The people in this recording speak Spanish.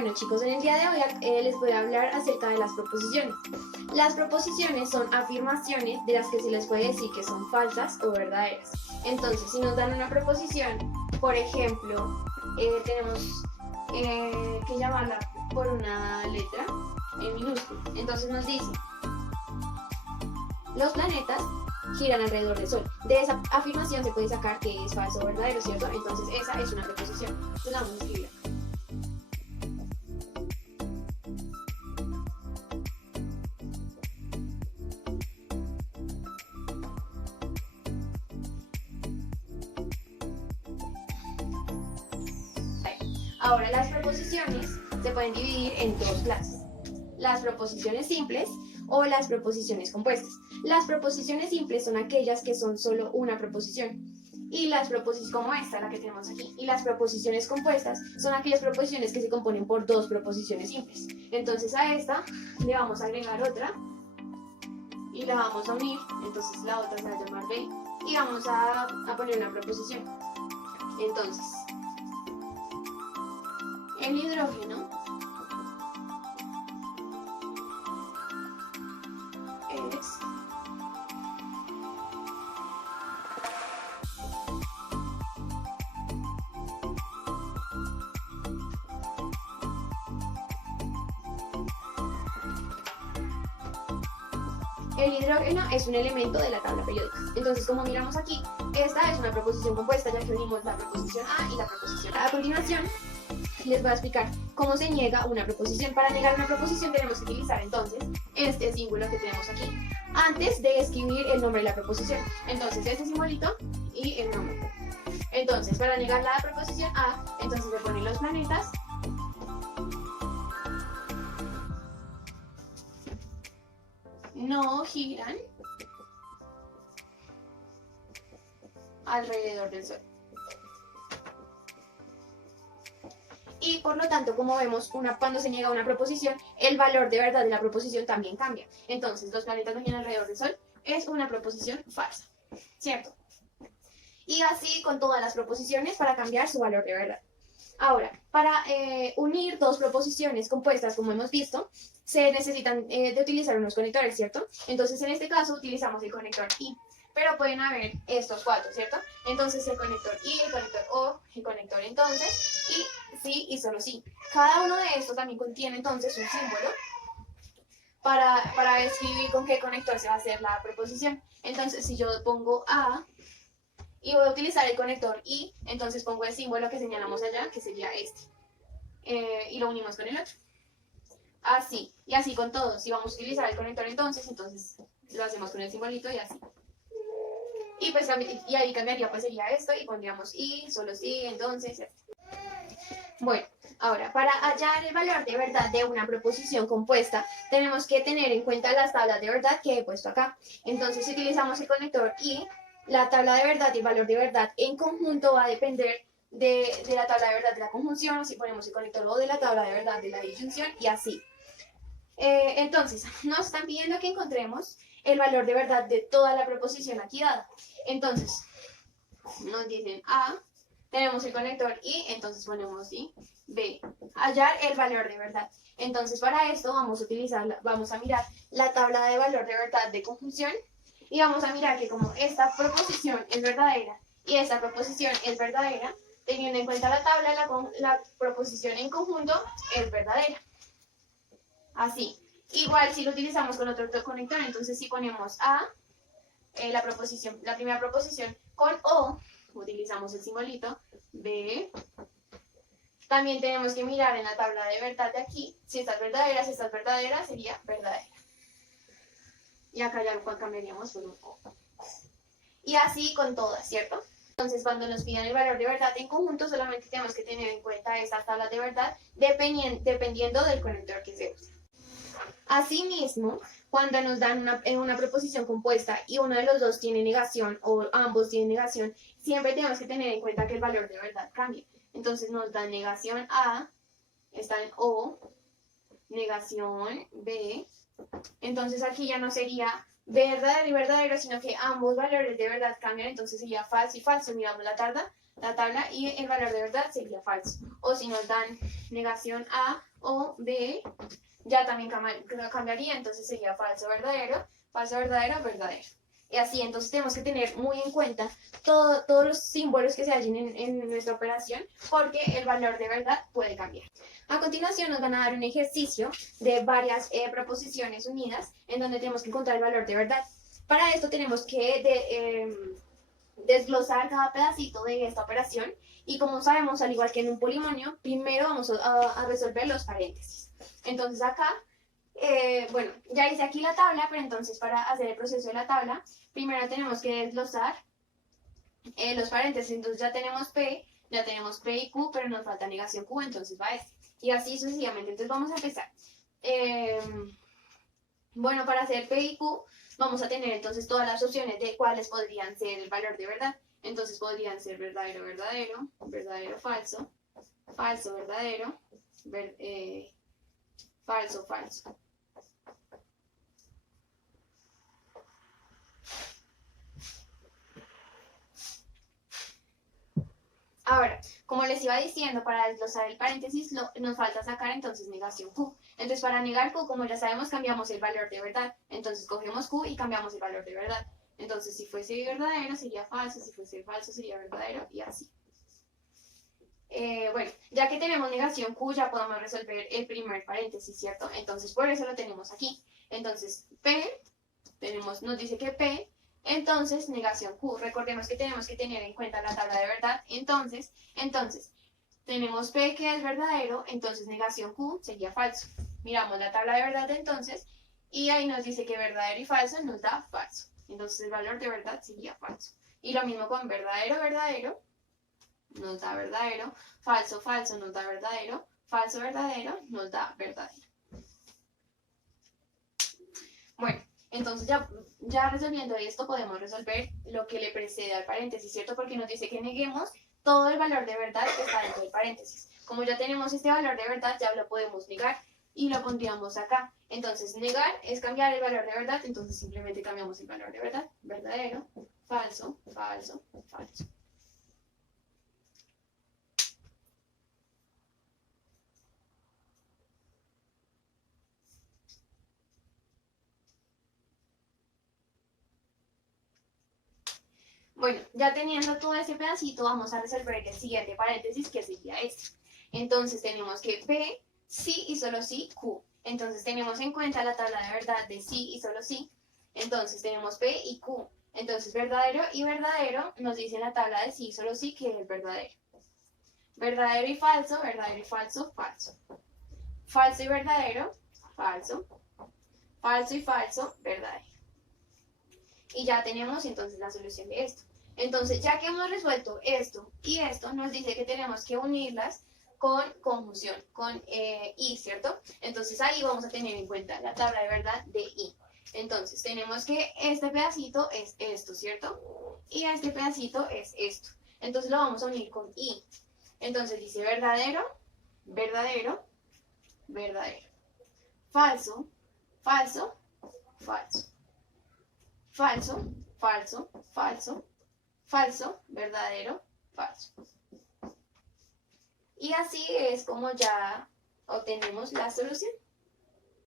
Bueno chicos, en el día de hoy les voy a hablar acerca de las proposiciones. Las proposiciones son afirmaciones de las que se les puede decir que son falsas o verdaderas. Entonces, si nos dan una proposición, por ejemplo, tenemos que llamarla por una letra en minúscula. Entonces nos dice, los planetas giran alrededor del Sol. De esa afirmación se puede sacar que es falso o verdadero, ¿cierto? Entonces esa es una proposición. Entonces vamos a escribirla. Ahora, las proposiciones se pueden dividir en dos clases: las proposiciones simples o las proposiciones compuestas. Las proposiciones simples son aquellas que son solo una proposición, y las proposiciones como esta, la que tenemos aquí, y las proposiciones compuestas son aquellas proposiciones que se componen por dos proposiciones simples. Entonces a esta le vamos a agregar otra y la vamos a unir, entonces la otra se va a llamar B y vamos a poner una proposición. Entonces, el hidrógeno es un elemento de la tabla periódica. Entonces, como miramos aquí, esta es una proposición compuesta, ya que unimos la proposición A y la proposición A. A continuación, les voy a explicar cómo se niega una proposición. Para negar una proposición tenemos que utilizar entonces este símbolo que tenemos aquí antes de escribir el nombre de la proposición. Entonces este simbolito y el nombre. Entonces para negar la proposición A, entonces se ponen los planetas no giran alrededor del Sol. Y por lo tanto, como vemos, cuando se niega una proposición, el valor de verdad de la proposición también cambia. Entonces, los planetas no giran alrededor del Sol es una proposición falsa, ¿cierto? Y así con todas las proposiciones para cambiar su valor de verdad. Ahora, para unir dos proposiciones compuestas, como hemos visto, se necesitan de utilizar unos conectores, ¿cierto? Entonces, en este caso, utilizamos el conector I. Pero pueden haber estos cuatro, ¿cierto? Entonces el conector I, el conector O, el conector entonces, y sí y solo sí. Cada uno de estos también contiene entonces un símbolo para describir con qué conector se va a hacer la proposición. Entonces si yo pongo A y voy a utilizar el conector I, entonces pongo el símbolo que señalamos allá, que sería este. Y lo unimos con el otro. Así, y así con todos. Si vamos a utilizar el conector entonces lo hacemos con el simbolito y así. Y pues y ahí cambiaría, pues sería esto y pondríamos I, solo sí, entonces. Bueno, ahora para hallar el valor de verdad de una proposición compuesta tenemos que tener en cuenta las tablas de verdad que he puesto acá. Entonces si utilizamos el conector I, la tabla de verdad y el valor de verdad en conjunto va a depender de la tabla de verdad de la conjunción, o si ponemos el conector O de la tabla de verdad de la disyunción y así. Entonces, nos están pidiendo que encontremos el valor de verdad de toda la proposición aquí dada. Entonces, nos dicen A, tenemos el conector I, entonces ponemos I, B, hallar el valor de verdad. Entonces, para esto vamos a mirar la tabla de valor de verdad de conjunción y vamos a mirar que como esta proposición es verdadera y esta proposición es verdadera, teniendo en cuenta la tabla, la proposición en conjunto es verdadera. Así. Igual si lo utilizamos con otro conector, entonces si ponemos A, la primera proposición con O, utilizamos el simbolito, B. También tenemos que mirar en la tabla de verdad de aquí, si esta es verdadera, sería verdadera. Y acá ya lo cambiaríamos por un O. Y así con todas, ¿cierto? Entonces, cuando nos pidan el valor de verdad en conjunto, solamente tenemos que tener en cuenta estas tablas de verdad dependiendo del conector que se use. Asimismo, cuando nos dan una proposición compuesta y uno de los dos tiene negación o ambos tienen negación, siempre tenemos que tener en cuenta que el valor de verdad cambia. Entonces nos dan negación A, está en O, negación B. Entonces aquí ya no sería verdadero y verdadero, sino que ambos valores de verdad cambian, entonces sería falso y falso. Miramos la tabla y el valor de verdad sería falso. O si nos dan negación A O B, ya también cambiaría, entonces sería falso, verdadero, verdadero. Y así, entonces tenemos que tener muy en cuenta todos los símbolos que se hallen en nuestra operación, porque el valor de verdad puede cambiar. A continuación nos van a dar un ejercicio de varias proposiciones unidas, en donde tenemos que encontrar el valor de verdad. Para esto tenemos que desglosar cada pedacito de esta operación, y como sabemos, al igual que en un polinomio, primero vamos a resolver los paréntesis. Entonces acá, bueno, ya hice aquí la tabla, pero entonces para hacer el proceso de la tabla, primero tenemos que desglosar los paréntesis. Entonces ya tenemos P y Q, pero nos falta negación Q, entonces va este. Y así sucesivamente. Entonces vamos a empezar. Bueno, para hacer P y Q, vamos a tener entonces todas las opciones de cuáles podrían ser el valor de verdad. Entonces podrían ser verdadero, verdadero, verdadero, falso, falso, verdadero, falso, falso. Ahora, como les iba diciendo, para desglosar el paréntesis nos falta sacar entonces negación Q. Entonces para negar Q, como ya sabemos, cambiamos el valor de verdad. Entonces cogemos Q y cambiamos el valor de verdad. Entonces si fuese verdadero sería falso, si fuese falso sería verdadero y así. Bueno, ya que tenemos negación Q, ya podemos resolver el primer paréntesis, ¿cierto? Entonces por eso lo tenemos aquí. Entonces P, nos dice que P, entonces negación Q. Recordemos que tenemos que tener en cuenta la tabla de verdad. Entonces, tenemos P que es verdadero, entonces negación Q sería falso. Miramos la tabla de verdad entonces, y ahí nos dice que verdadero y falso nos da falso. Entonces el valor de verdad sería falso. Y lo mismo con verdadero, verdadero, nos da verdadero, falso, falso, nos da verdadero, falso, verdadero, nos da verdadero. Bueno, entonces ya resolviendo esto podemos resolver lo que le precede al paréntesis, ¿cierto? Porque nos dice que neguemos todo el valor de verdad que está dentro del paréntesis. Como ya tenemos este valor de verdad, ya lo podemos negar y lo pondríamos acá. Entonces, negar es cambiar el valor de verdad, entonces simplemente cambiamos el valor de verdad. Verdadero, falso, falso, falso. Bueno, ya teniendo todo ese pedacito, vamos a resolver el siguiente paréntesis, que sería este. Entonces tenemos que P, sí y solo sí, Q. Entonces tenemos en cuenta la tabla de verdad de sí y solo sí. Entonces tenemos P y Q. Entonces verdadero y verdadero nos dice la tabla de sí y solo sí que es verdadero. Verdadero y falso, falso. Falso y verdadero, falso. Falso y falso, verdadero. Y ya tenemos entonces la solución de esto. Entonces, ya que hemos resuelto esto y esto, nos dice que tenemos que unirlas con conjunción, con y, ¿cierto? Entonces ahí vamos a tener en cuenta la tabla de verdad de y. Entonces, tenemos que este pedacito es esto, ¿cierto? Y este pedacito es esto. Entonces lo vamos a unir con y. Entonces dice verdadero, verdadero, verdadero. Falso, falso, falso. Falso, falso, falso, falso, verdadero, falso. Y así es como ya obtenemos la solución.